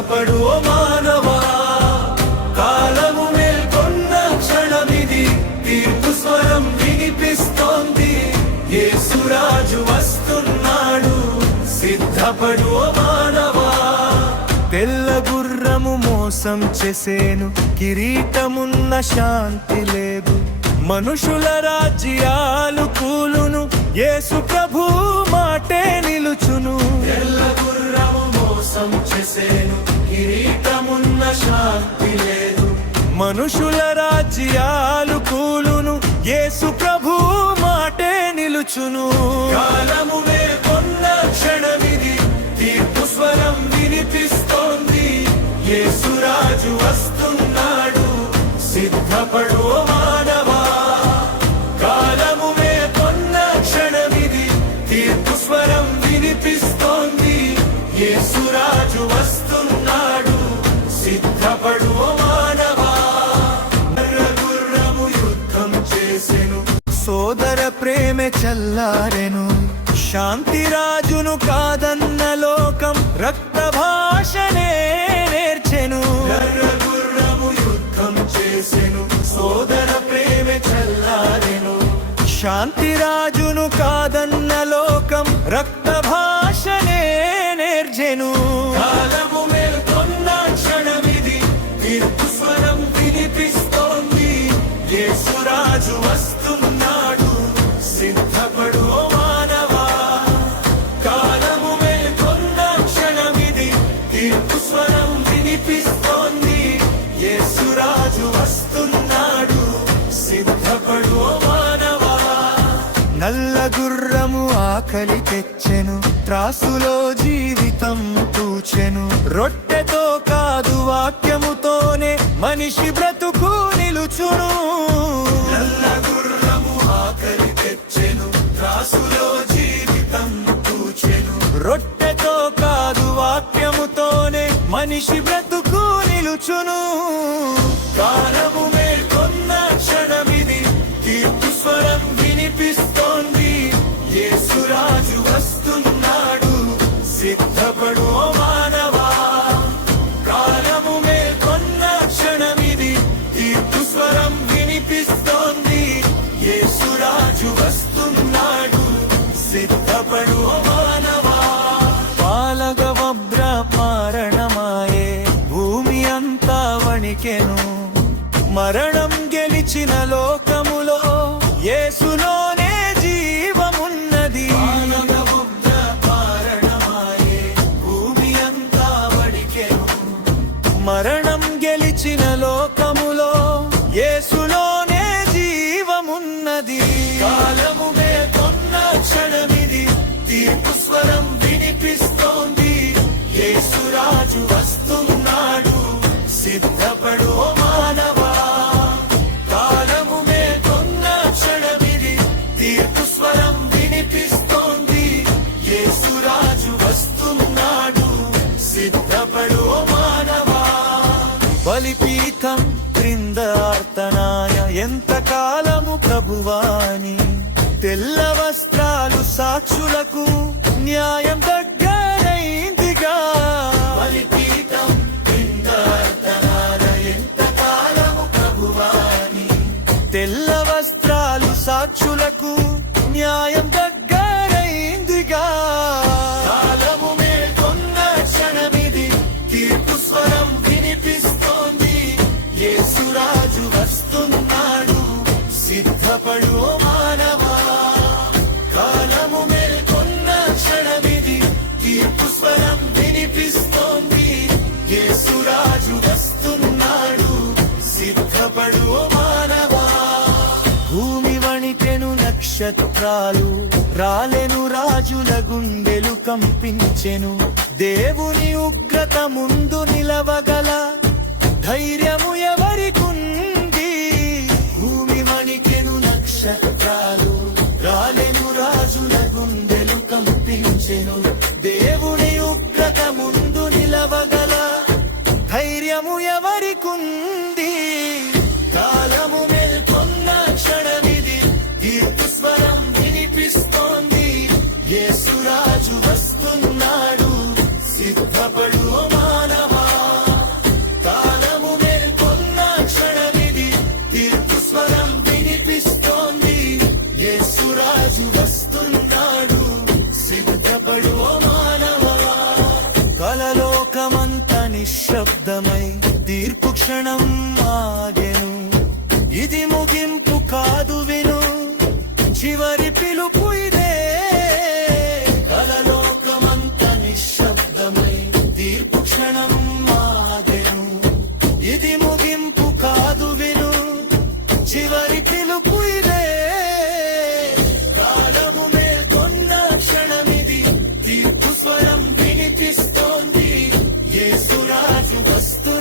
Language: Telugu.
సిద్ధపడు ఓ మానవా, కాలము మేల్కొన్న క్షణమిది, తీర్పు స్వరం వినిపిస్తోంది, యేసురాజు వస్తున్నాడు, సిద్ధపడు ఓ మానవా. తెల్ల గుర్రము మోసం చేసేను, కిరీటమున్న శాంతి లేదు, మనుషుల రాజ్యాలు కూలును, యేసు ప్రభు మాటే నిలుచును. తెల్ల గుర్రము మోసం చేసేను, కిరీటమున్న శాంతి లేదు, మనుషుల రాజ్యాలు కూలును, యేసు ప్రభు మాటే నిలుచును. కాలము మేల్కొన్న క్షణమిది, తీర్పు స్వరం వినిపిస్తోంది, యేసురాజు వస్తున్నాడు, సిద్ధపడు ఓ మానవా. కాలము మేల్కొన్న క్షణమిది, తీర్పు స్వరం వినిపిస్తోంది, యేసురాజు వస్తున్నాడు, సిద్ధపడు ఓ మానవా. గుర్రము యుద్ధం చేసెను, సోదర ప్రేమే చల్లారెను, శాంతి రాజును కాదన్న లోకం రక్త భాషనే నేర్చెను. గుర్రము యుద్ధం చేసెను, సోదర ప్రేమే చల్లారెను, శాంతి రాజును కాదన్న లోకం రక్త భాషనే నేర్చెను. కాలము మేల్కొన్న క్షణమిది, తీర్పు స్వరం వినిపిస్తోంది, యేసురాజు వస్తున్నాడు, సిద్ధపడు ఓ మానవా. కాలము మేల్కొన్న క్షణమిది, తీర్పు స్వరం వినిపిస్తోంది, యేసురాజు వస్తున్నాడు, సిద్ధపడు ఓ మానవా. నల్ల గుర్రము ఆకలి తెచ్చెను, త్రాసులో జీవితం తూచెను, రొట్టెతో కాదు వాక్యముతోనే మనిషి బ్రతుకు నిలుచును. నల్ల గుర్రము ఆకలి తెచ్చెను, త్రాసులో జీవితం తూచెను, రొట్టెతో కాదు వాక్యముతోనే మనిషి బ్రతుకు నిలుచును. కాలము మేల్కొన్న క్షణమిది, తీర్పు స్వరం వినిపిస్తోంది, యేసురాజు వస్తున్నాడు, సిద్ధపడు ఓ మానవా. కాలము మేల్కొన్న క్షణమిది, తీర్పు స్వరం వినిపిస్తోంది, యేసురాజు వస్తున్నాడు, సిద్ధపడు ఓ మానవా. పాలగవబ్ర మారణమాయే, భూమి అంతా వణికెను, మరణం గెలిచిన లోకములో యేసులోనే జీవమున్నది. పాలగవబ్ర మారణమాయే, భూమి అంతా వణికెను, మరణం గెలిచిన లోకములో యేసులోనే జీవమున్నది. కాలము మేల్కొన్న క్షణమిది, తీర్పు స్వరం వినిపిస్తోంది, యేసురాజు వస్తున్నాడు, సిద్ధపడు ఓ మానవా. కాలము మేల్కొన్న క్షణమిది, తీర్పు స్వరం వినిపిస్తోంది, యేసురాజు వస్తున్నాడు, సిద్ధపడు ఓ మానవా. బలిపీఠం క్రింద ఆర్తనాయ, ఎంతకాలము ప్రభువాని, తెల్ల వస్త్రాలు సాక్షులకు న్యాయం దగ్గరైందిగా. బలిపీఠం క్రింద ఆర్తనాయ, ఎంతకాలము ప్రభువాని, తెల్ల వస్త్రాలు సాక్షులకు న్యాయం దగ్గరైందిగా. కాలము మేల్కొన్న క్షణమిది, తీర్పు స్వరం వినిపిస్తోంది, యేసురాజు వస్తున్నాడు, సిద్ధపడు ఓ మానవా. కాలము మేల్కొన్న క్షణమిది, తీర్పు స్వరం వినిపిస్తోంది, యేసురాజు వస్తున్నాడు, సిద్ధపడు ఓ మానవా. భూమి వణికెను, నక్షత్రాలు రాలెను, రాజుల గుండెలు కంపించెను, దేవుని ఉగ్రత ముందు నిలవగల ధైర్యము ఎవరికుంది. భూమి వణికెను, నక్షత్రాలు రాలెను, రాజుల గుండెలు కంపించెను, దేవుని ఉగ్రత ముందు నిలవగల ధైర్యము ఎవరికుంది. కాలము మేల్కొన్న క్షణమిది, తీర్పు స్వరం వినిపిస్తోంది, యేసురాజు వస్తున్నాడు, సిద్ధపడు ఓ మానవా. మరణం ఆగెను, ఇది ముగింపు కాదు విను, చివరి పిలుపు ఇదే. కలలోకమంత నిశ్శబ్దమై తీర్పు క్షణం ఆగెను, ఇది ముగింపు కాదు విను, చివరి పిలుపు ఇదే. కాలము మేల్కొన్న క్షణమిది, తీర్పు స్వరం వినిపిస్తోంది, యేసురాజు వస్తు